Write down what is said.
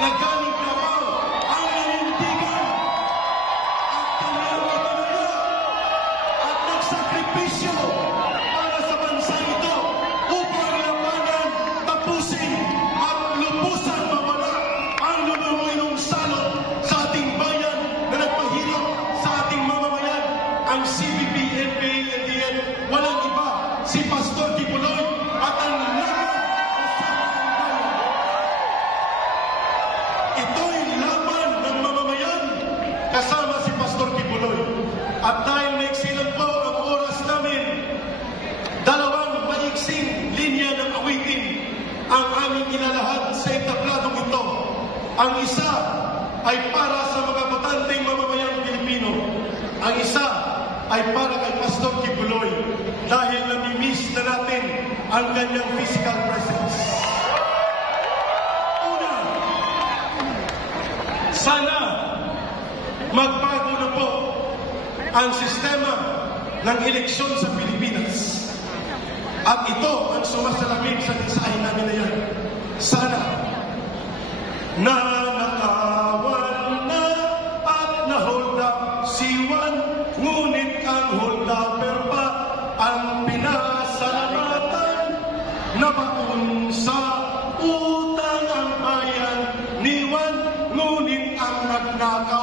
na galing Davao ang nanindigan at kanyang itinaya at nagsakripisyo para sa bansa ito upang labanan, tapusin at lubusan mawala ang lumuloy salot sa ating bayan na nagpahirap sa ating mamamayan. Ang CBP, NPA, NDN, walang iba, si Pastor Kibuloy at ang laban kasama ang bayan. Ito'y laban ng mamamayan kasama si Pastor Kibuloy. At dahil naiksilan po ang oras namin, dalawang maiksing linya ng awitin ang aming ilalahad sa entabladong ito. Ang isa ay para sa mga botanteng mamamayang Pilipino. Ang isa ay para kay Pastor Kibuloy dahil namimiss na natin ang kanyang physical presence. Una, sana magbago na po ang sistema ng eleksyon sa Pilipinas. At ito ang sumasalamin sa mensahe namin na yan. Sana na nakawan na at na-hold up si Juan, ngunit ang hold upper pa ang pinasalamatan, nabaon sa utang ang bayan ni Juan, ngunit ang nagnakaw